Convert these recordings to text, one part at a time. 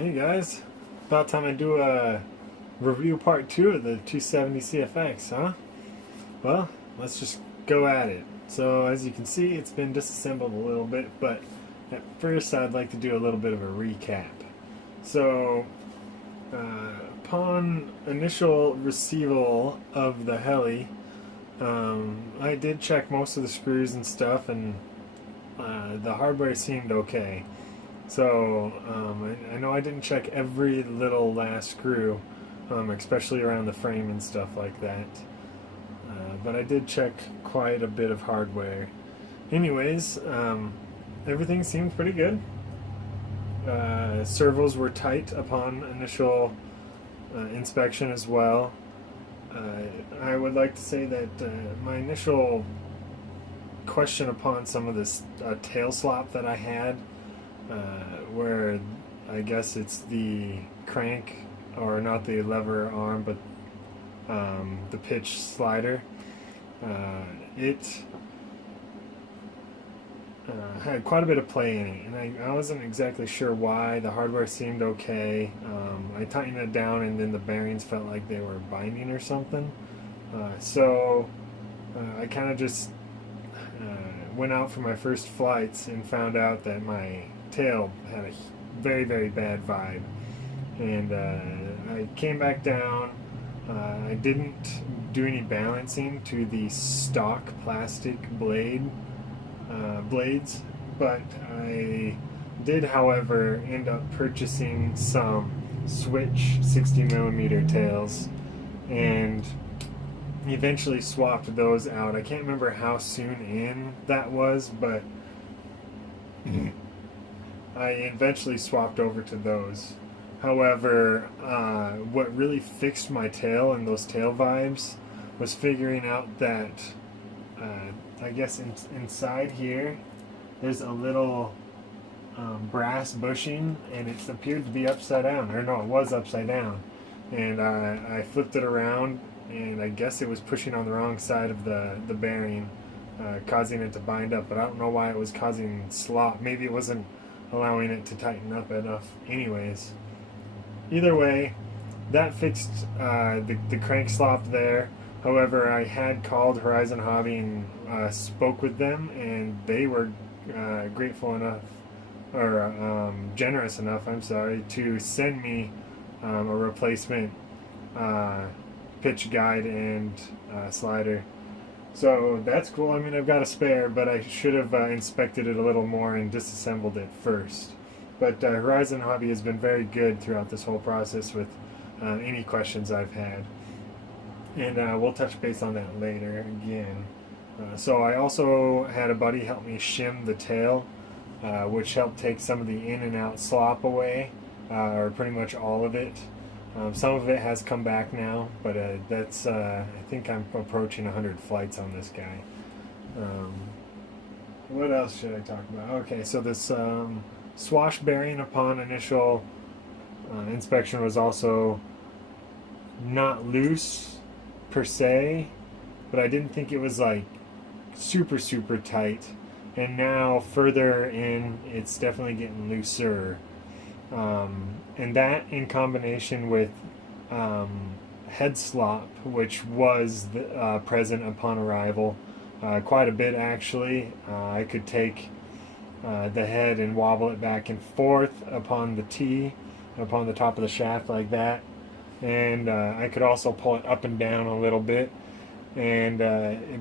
Hey guys, about time I do a review part 2 of the 270 CFX, huh? Well, let's just go at it. So as you can see, it's been disassembled a little bit, but at first I'd like to do a little bit of a recap. So, upon initial receival of the heli, I did check most of the screws and stuff, and the hardware seemed okay. So I know I didn't check every little last screw, especially around the frame and stuff like that. But I did check quite a bit of hardware. Anyways, everything seemed pretty good. Servos were tight upon initial inspection as well. I would like to say that my initial question upon some of this tail slop that I had, where I guess it's the crank, or not the lever arm, but the pitch slider. It had quite a bit of play in it, and I wasn't exactly sure why. The hardware seemed okay. I tightened it down, and then the bearings felt like they were binding or something. So I kind of just went out for my first flights and found out that my tail had a very, very bad vibe. And I came back down. I didn't do any balancing to the stock plastic blades, but I did, however, end up purchasing some switch 60mm tails, and eventually swapped those out. I can't remember how soon in that was, but I eventually swapped over to those. However, what really fixed my tail and those tail vibes was figuring out that I guess inside here there's a little brass bushing, and it appeared to be upside down, or no, it was upside down, and I flipped it around, and I guess it was pushing on the wrong side of the bearing, causing it to bind up. But I don't know why it was causing slop. Maybe it wasn't allowing it to tighten up enough. Anyways, either way, that fixed the crank slop there. However, I had called Horizon Hobby and spoke with them, and they were grateful enough, or generous enough, I'm sorry, to send me a replacement pitch guide and slider. So that's cool. I mean, I've got a spare, but I should have inspected it a little more and disassembled it first. But Horizon Hobby has been very good throughout this whole process with any questions I've had. And we'll touch base on that later again. So I also had a buddy help me shim the tail, which helped take some of the in and out slop away, or pretty much all of it. Some of it has come back now, but that's I think I'm approaching 100 flights on this guy. What else should I talk about? Okay, so this swash bearing upon initial inspection was also not loose per se, but I didn't think it was like super tight, and now further in it's definitely getting looser. And that, in combination with head slop, which was present upon arrival, quite a bit actually. I could take the head and wobble it back and forth upon the T, upon the top of the shaft like that, and I could also pull it up and down a little bit. And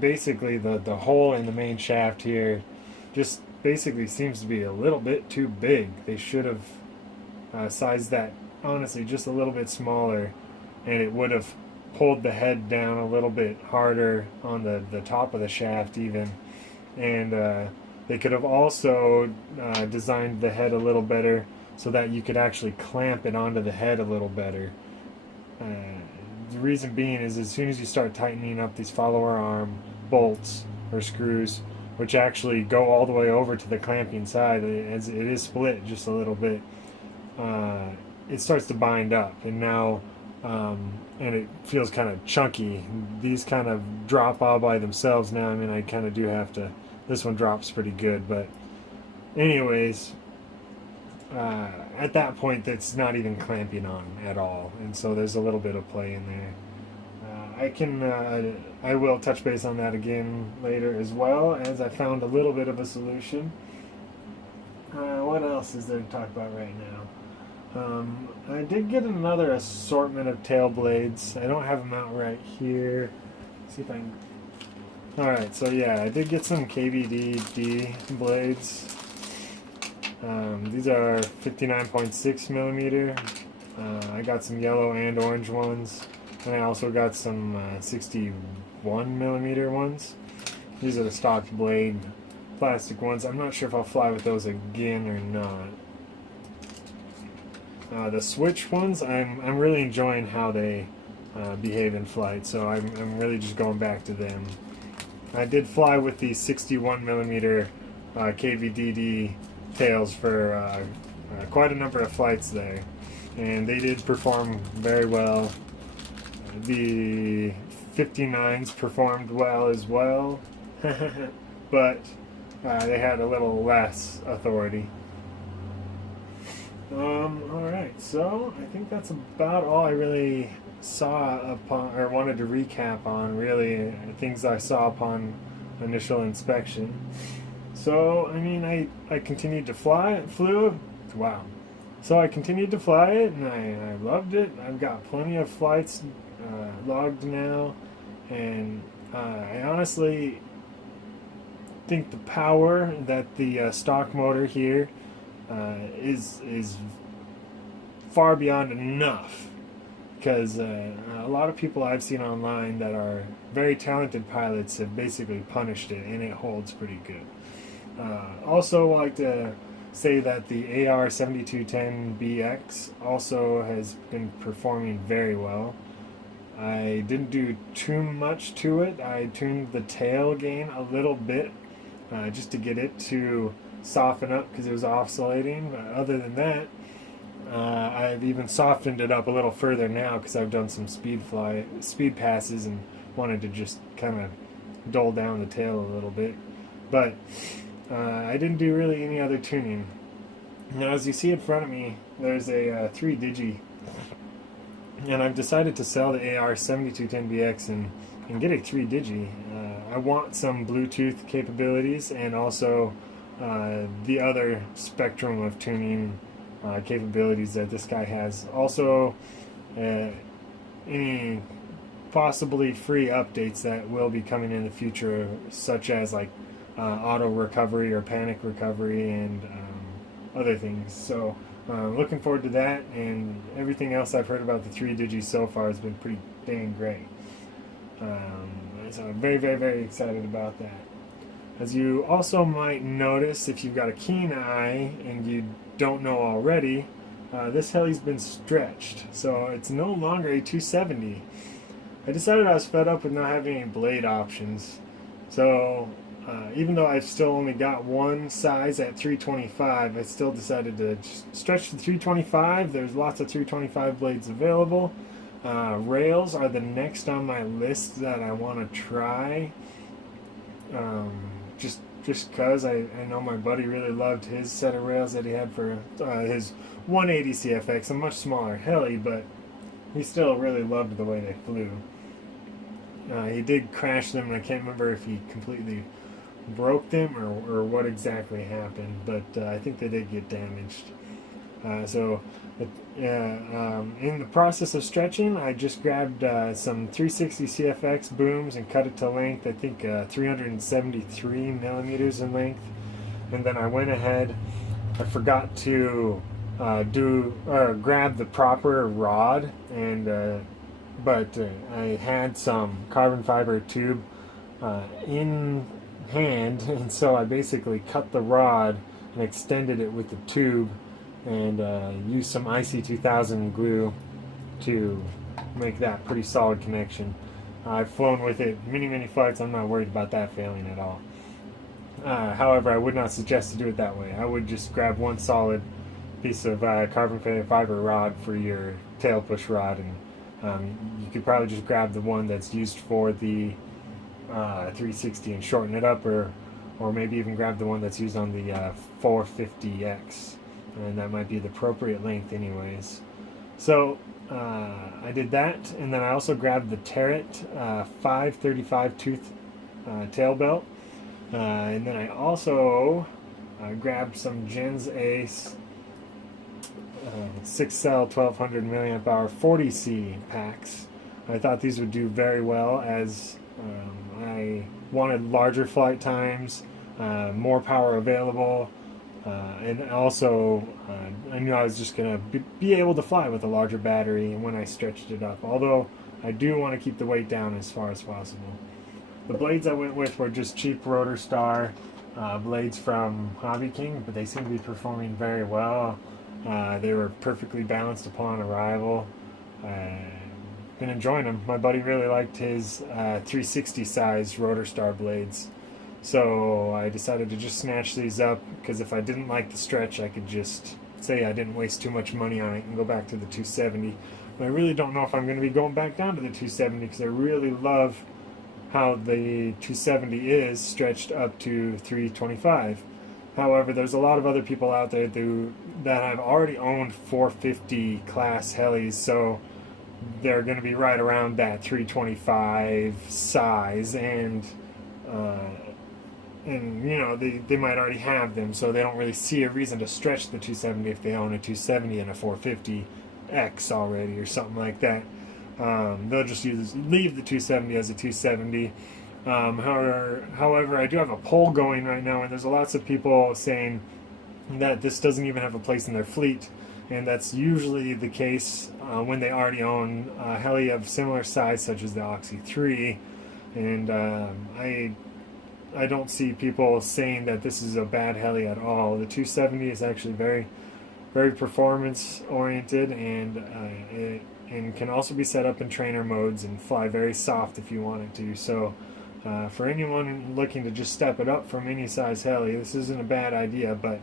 basically the hole in the main shaft here just basically seems to be a little bit too big. They should have sized that, honestly, just a little bit smaller, and it would have pulled the head down a little bit harder on the top of the shaft even. And they could have also designed the head a little better so that you could actually clamp it onto the head a little better. The reason being is, as soon as you start tightening up these follower arm bolts or screws, which actually go all the way over to the clamping side, as it is split just a little bit, it starts to bind up, and now and it feels kind of chunky. These kind of drop all by themselves now. I mean, I kind of do have to, this one drops pretty good, but anyways, at that point that's not even clamping on at all, and so there's a little bit of play in there. I will touch base on that again later, as well as I found a little bit of a solution. What else is there to talk about right now? I did get another assortment of tail blades. I don't have them out right here. Let's see if I can. Alright, so yeah, I did get some KVD blades. These are 59.6 millimeter. I got some yellow and orange ones, and I also got some 61 millimeter ones. These are the stock blade plastic ones. I'm not sure if I'll fly with those again or not. The switch ones, I'm really enjoying how they behave in flight, so I'm really just going back to them. I did fly with the 61 millimeter KVDD tails for quite a number of flights there, and they did perform very well. The 59s performed well as well, but they had a little less authority. Alright, so I think that's about all I really saw upon, or wanted to recap on, really, things I saw upon initial inspection. So, I mean, I continued to fly it, wow. So I continued to fly it, and I loved it. I've got plenty of flights logged now, and I honestly think the power that the stock motor here is far beyond enough, because a lot of people I've seen online that are very talented pilots have basically punished it, and it holds pretty good. Also like to say that the AR7210BX also has been performing very well. I didn't do too much to it. I tuned the tail gain a little bit just to get it to soften up because it was oscillating. But other than that, I've even softened it up a little further now because I've done some speed passes and wanted to just kind of dull down the tail a little bit. But I didn't do really any other tuning. Now, as you see in front of me, there's a 3-digi, and I've decided to sell the AR7210BX and get a 3-digi. I want some Bluetooth capabilities and also the other spectrum of tuning capabilities that this guy has. Also, any possibly free updates that will be coming in the future, such as like auto recovery or panic recovery and other things. So looking forward to that, and everything else I've heard about the 3-digi so far has been pretty dang great. So I'm very, very, very excited about that. As you also might notice, if you've got a keen eye and you don't know already, this heli's been stretched, so it's no longer a 270. I decided I was fed up with not having any blade options, so even though I've still only got one size at 325, I still decided to stretch to 325. There's lots of 325 blades available. Rails are the next on my list that I want to try. Just because I know my buddy really loved his set of rails that he had for his 180 CFX, a much smaller heli, but he still really loved the way they flew. He did crash them, and I can't remember if he completely broke them or what exactly happened, but I think they did get damaged. In the process of stretching, I just grabbed some 360 CFX booms and cut it to length, I think 373 millimeters in length, and then I went ahead, I forgot to grab the proper rod, and but I had some carbon fiber tube in hand, and so I basically cut the rod and extended it with the tube, and used some IC2000 glue to make that pretty solid connection. I've flown with it many flights. I'm not worried about that failing at all. However, I would not suggest to do it that way. I would just grab one solid piece of carbon fiber rod for your tail push rod, and you could probably just grab the one that's used for the 360 and shorten it up, or maybe even grab the one that's used on the 450X. and that might be the appropriate length anyways. So I did that, and then I also grabbed the Tarot 535 tooth tail belt, and then I also grabbed some Gens Ace 6 cell 1200 milliamp hour 40C packs. I thought these would do very well, as I wanted larger flight times, more power available, and also I knew I was just going to be able to fly with a larger battery when I stretched it up, although I do want to keep the weight down as far as possible. The blades I went with were just cheap Rotor Star blades from Hobby King, but they seem to be performing very well. They were perfectly balanced upon arrival. Been enjoying them. My buddy really liked his 360 size Rotor Star blades, so I decided to just snatch these up, because if I didn't like the stretch, I could just say I didn't waste too much money on it and go back to the 270. But I really don't know if I'm going to be going back down to the 270, because I really love how the 270 is stretched up to 325. However, there's a lot of other people out there that have already owned 450 class helis, so they're going to be right around that 325 size, and you know, they might already have them, so they don't really see a reason to stretch the 270 if they own a 270 and a 450X already or something like that. They'll just leave the 270 as a 270. However, I do have a poll going right now, and there's lots of people saying that this doesn't even have a place in their fleet, and that's usually the case when they already own a heli of similar size, such as the Oxy 3. And I don't see people saying that this is a bad heli at all. The 270 is actually very, very performance oriented, and it can also be set up in trainer modes and fly very soft if you want it to. So for anyone looking to just step it up from any size heli, this isn't a bad idea. But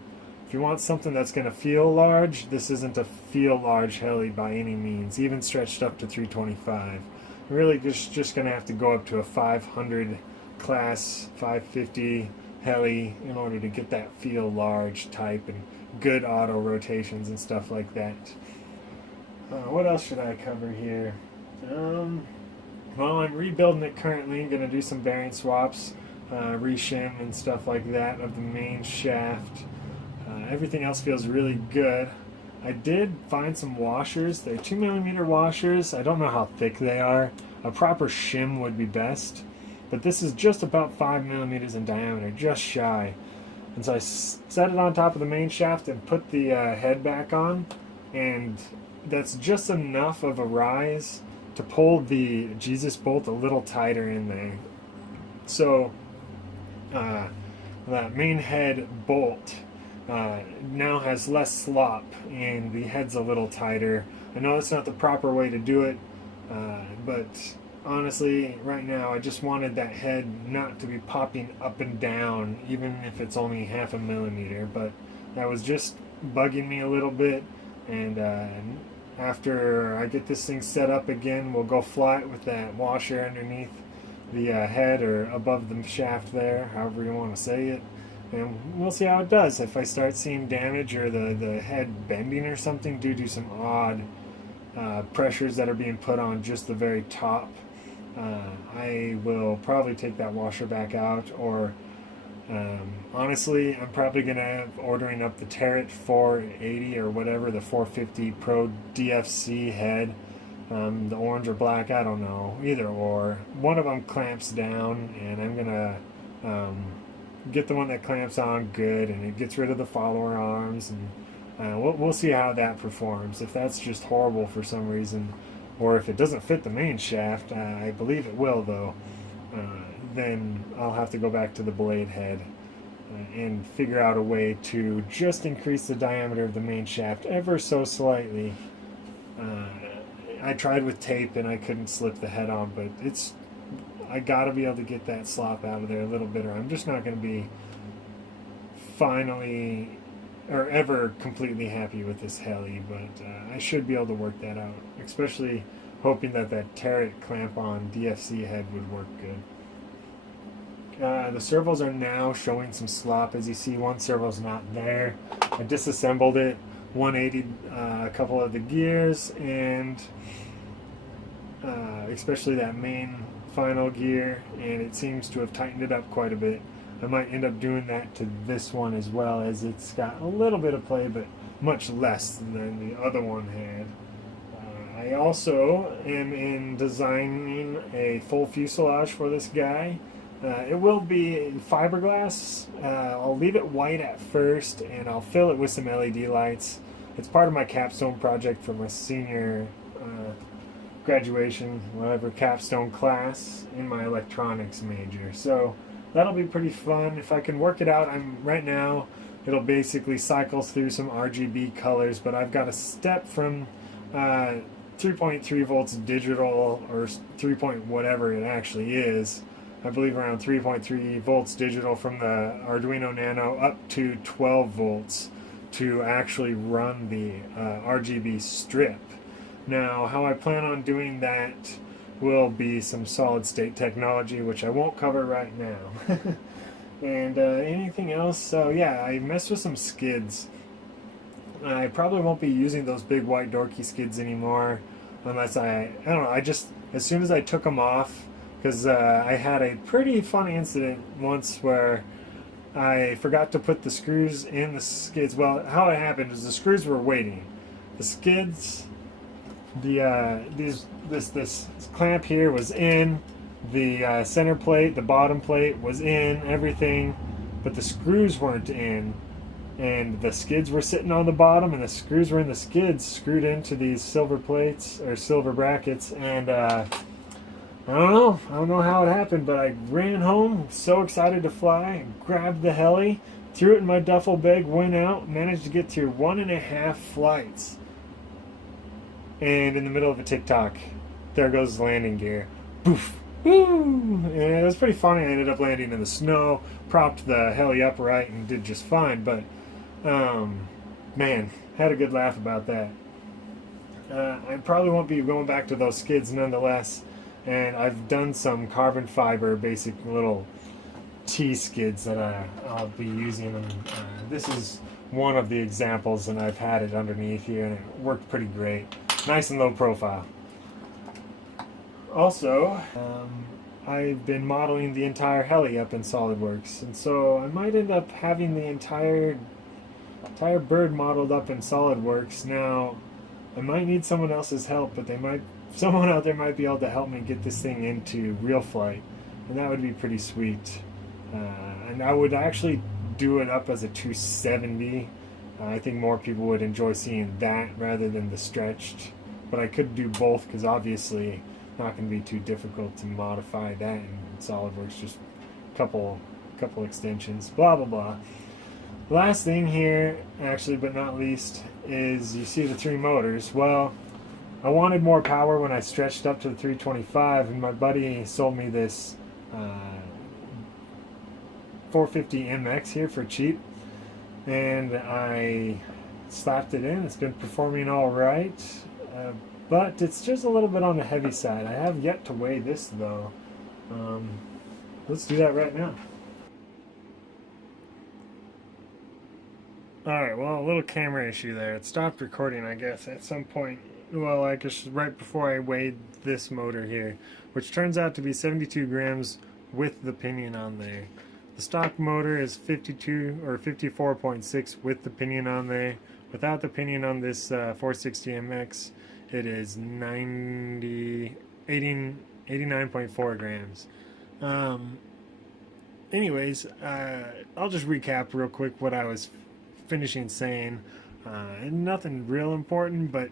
if you want something that's going to feel large, this isn't a feel large heli by any means, even stretched up to 325. You're really just going to have to go up to a 500 class 550 heli in order to get that feel large type and good auto rotations and stuff like that. What else should I cover here? Well, I'm rebuilding it currently. I'm going to do some bearing swaps, reshim and stuff like that of the main shaft. Everything else feels really good. I did find some washers. They're 2mm washers. I don't know how thick they are. A proper shim would be best, but this is just about 5mm in diameter, just shy. And so I set it on top of the main shaft and put the head back on, and that's just enough of a rise to pull the Jesus bolt a little tighter in there. So that main head bolt now has less slop, and the head's a little tighter. I know it's not the proper way to do it, but honestly, right now I just wanted that head not to be popping up and down, even if it's only 0.5 millimeter. But that was just bugging me a little bit, and after I get this thing set up again, we'll go fly it with that washer underneath the head or above the shaft there, however you want to say it, and we'll see how it does. If I start seeing damage or the head bending or something due to some odd pressures that are being put on just the very top, I will probably take that washer back out, or honestly, I'm probably going to end up ordering up the Tarot 480 or whatever, the 450 Pro DFC head, the orange or black, I don't know, either or. One of them clamps down, and I'm going to get the one that clamps on good, and it gets rid of the follower arms, and we'll see how that performs. If that's just horrible for some reason, or if it doesn't fit the main shaft, I believe it will though, then I'll have to go back to the blade head and figure out a way to just increase the diameter of the main shaft ever so slightly. I tried with tape and I couldn't slip the head on, but I gotta be able to get that slop out of there a little bit, or I'm just not going to be finally or ever completely happy with this heli. But I should be able to work that out, especially hoping that Tarot clamp on DFC head would work good. The servos are now showing some slop. As you see, one servo's not there. I disassembled it, 180 a couple of the gears, and especially that main final gear, and it seems to have tightened it up quite a bit. I might end up doing that to this one as well, as it's got a little bit of play, but much less than the other one had. I also am in designing a full fuselage for this guy. It will be in fiberglass. I'll leave it white at first, and I'll fill it with some LED lights. It's part of my capstone project for my senior graduation, whatever, capstone class in my electronics major. So that'll be pretty fun. If I can work it out, right now it'll basically cycle through some RGB colors, but I've got a step from 3.3 volts digital, or 3 point whatever it actually is. I believe around 3.3 volts digital from the Arduino Nano up to 12 volts to actually run the RGB strip. Now, how I plan on doing that will be some solid state technology, which I won't cover right now. And anything else? So yeah, I messed with some skids. I probably won't be using those big white dorky skids anymore, unless I don't know, I just, as soon as I took them off, because I had a pretty funny incident once where I forgot to put the screws in the skids. Well, how it happened was the screws were waiting. The skids, this clamp here was in, the center plate, the bottom plate was in, everything, but the screws weren't in, and the skids were sitting on the bottom, and the screws were in the skids, screwed into these silver plates or silver brackets, and I don't know how it happened, but I ran home, so excited to fly, grabbed the heli, threw it in my duffel bag, went out, managed to get through 1.5 flights. And in the middle of a TikTok, there goes the landing gear. Poof! Woo! And it was pretty funny. I ended up landing in the snow, propped the heli upright, and did just fine. But, man, had a good laugh about that. I probably won't be going back to those skids nonetheless. And I've done some carbon fiber basic little T-skids that I'll be using. And this is one of the examples, and I've had it underneath here, and it worked pretty great. Nice and low profile. Also, I've been modeling the entire heli up in SolidWorks, and so I might end up having the entire bird modeled up in SolidWorks. Now, I might need someone else's help, but someone out there might be able to help me get this thing into real flight, and that would be pretty sweet. And I would actually do it up as a 270. I think more people would enjoy seeing that rather than the stretched, but I could do both, because obviously not going to be too difficult to modify that in SolidWorks, just a couple extensions, blah blah blah. Last thing here, actually but not least, is you see the 3 motors. Well, I wanted more power when I stretched up to the 325, and my buddy sold me this 450 MX here for cheap, and I slapped it in. It's been performing all right, but it's just a little bit on the heavy side. I have yet to weigh this though. Let's do that right now. Alright, well, a little camera issue there. It stopped recording, I guess, at some point. Well, like right before I weighed this motor here, which turns out to be 72 grams with the pinion on there. The stock motor is 52 or 54.6 with the pinion on there. Without the pinion on this 460 MX, it is 89.4 grams. Anyways, I'll just recap real quick what I was finishing saying. Nothing real important, but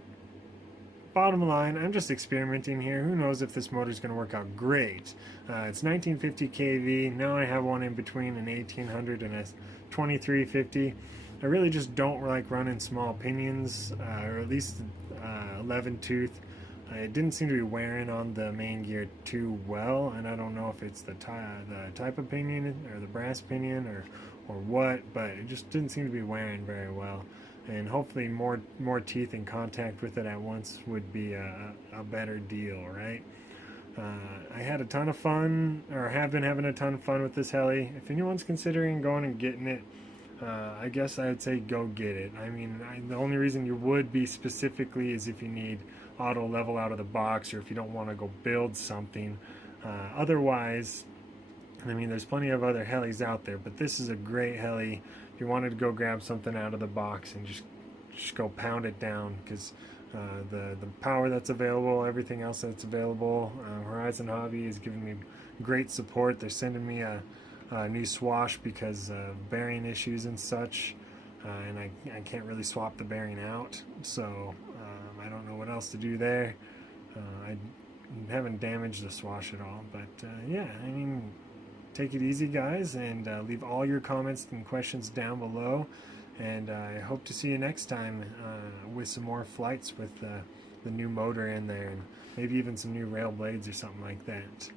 bottom line, I'm just experimenting here. Who knows if this motor is going to work out great. It's 1950 kV. Now I have one in between an 1800 and a 2350. I really just don't like running small pinions, or at least 11 tooth. It didn't seem to be wearing on the main gear too well, and I don't know if it's the type of pinion or the brass pinion or what, but it just didn't seem to be wearing very well. And hopefully more teeth in contact with it at once would be a better deal, right? I had a ton of fun, or have been having a ton of fun with this heli. If anyone's considering going and getting it, I guess I would say go get it. I mean, the only reason you would be specifically is if you need auto level out of the box, or if you don't want to go build something. Otherwise, I mean, there's plenty of other helis out there, but this is a great heli if you wanted to go grab something out of the box and just go pound it down, because the power that's available, everything else that's available, Horizon Hobby is giving me great support. They're sending me a new swash because of bearing issues and such, and I can't really swap the bearing out, so I don't know what else to do there. I haven't damaged the swash at all, but yeah, I mean, take it easy, guys, and leave all your comments and questions down below. And I hope to see you next time with some more flights with the new motor in there, and maybe even some new rail blades or something like that.